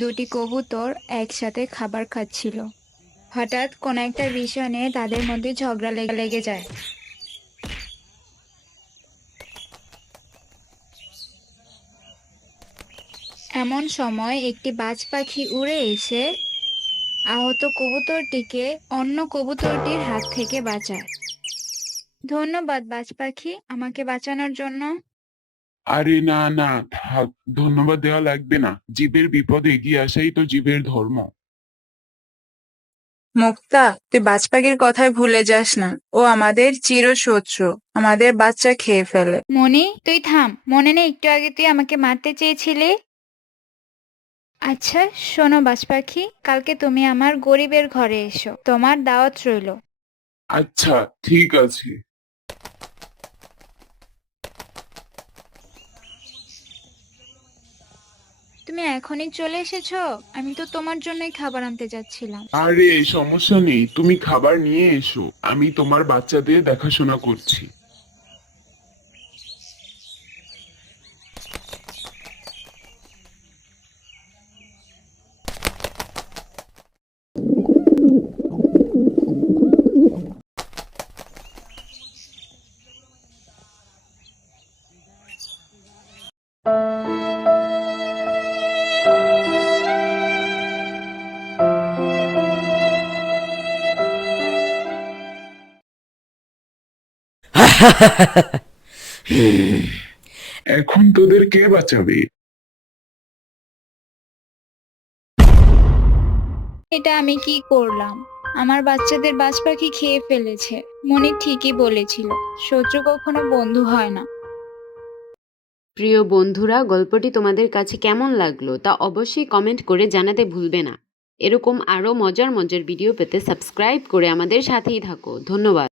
দুটি কবুতর একসাথে খাবার খাচ্ছিল। হঠাৎ কোনো একটা বিষয় নিয়ে তাদের মধ্যে ঝগড়া লেগে যায়। এমন সময় একটি বাজ পাখি উড়ে এসে আহত কবুতরটিকে অন্য কবুতরটির হাত থেকে বাঁচায়। ধন্যবাদ বাজ পাখি, আমাকে বাঁচানোর জন্য। আরে না না, থাক, ধন্যবাদ দেওয়া লাগবে না। জীবের বিপদ এগিয়ে আসাই তো জীবের ধর্ম। মুক্তা, তুই বাজ পাখির কথায় ভুলে যাস না। ও আমাদের চিরশত্রু, আমাদের বাচ্চা খেয়ে ফেলে। মনি, তুই থাম। মনে নেই একটু আগে তুই আমাকে মারতে চেয়েছিলি? আচ্ছা শোনো বাজ পাখি, কালকে তুমি আমার গরিবের ঘরে এসো, তোমার দাওয়াত রইলো। আচ্ছা, ঠিক আছে। তুমি এখনই চলে এসেছো? আমি তো তোমার জন্যই খাবার আনতে যাচ্ছিলাম। আরে সমস্যা নেই, তুমি খাবার নিয়ে এসো, আমি তোমার বাচ্চাদের দেখাশোনা করছি। এখন তোদের কে বাঁচাবে? এটা আমি কি করলাম? আমার বাচ্চাদের বাজ পাখি খেয়ে ফেলেছে। মনি ঠিকই বলেছিল, শত্রু কখনো বন্ধু হয় না। প্রিয় বন্ধুরা, গল্পটি তোমাদের কাছে কেমন লাগলো তা অবশ্যই কমেন্ট করে জানাতে ভুলবে না। এরকম আরও মজার মজার ভিডিও পেতে সাবস্ক্রাইব করে আমাদের সাথেই থাকো। ধন্যবাদ।